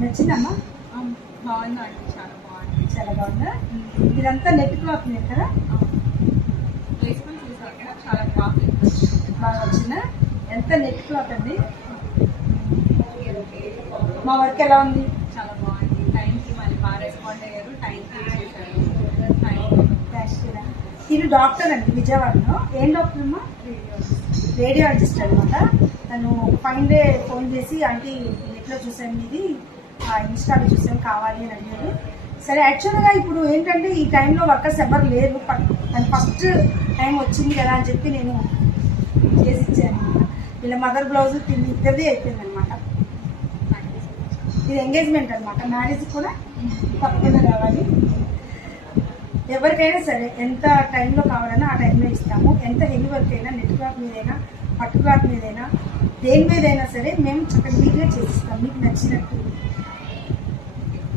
నచ్చిందమ్మా? బాగుందా అండి? చాలా బాగుంది. చాలా బాగుందా? ఇదంతా నెట్ క్లాత్ మీద కదా? వేసుకొని చూసాక నాకు చాలా బాగా బాగా వచ్చిందా? ఎంత నెట్ క్లాత్ అండి. మా వర్క్ ఎలా ఉంది? చాలా బాగుంది. టైంకి మళ్ళీ బాగా రెస్పాండ్ అయ్యారు. టైంకి చేశారు. తిను డాక్టర్ అండి విజయవాడలో. ఏం డాక్టర్ అమ్మా? రేడియాలజిస్ట్ అనమాట. తను 5 డే ఫోన్ చేసి ఆంటీ నెట్లో చూసాను మీది, ఇన్స్టాలో చూసాను కావాలి అని అడిగారు. సరే యాక్చువల్గా ఇప్పుడు ఏంటంటే ఈ టైంలో వర్కర్స్ ఎవరు లేరు, తను ఫస్ట్ టైం వచ్చింది కదా అని చెప్పి నేను చేసి ఇచ్చాను. వీళ్ళ మదర్ బ్లౌజ్ ఇద్దరిది అయిపోయింది అనమాట. ఇది ఎంగేజ్మెంట్ అనమాట. మ్యారేజ్ కూడా తప్పకుండా రావాలి. ఎవరికైనా సరే ఎంత టైంలో కావాలన్నా ఆ టైంలో ఇస్తాము. ఎంత హెవీ వర్క్ అయినా, నెట్ క్లాత్ మీదైనా, పట్టు క్లాత్ మీదైనా, దేని మీదైనా సరే మేము చక్కగా నీట్గా చేసిస్తాం మీకు నచ్చినట్టు.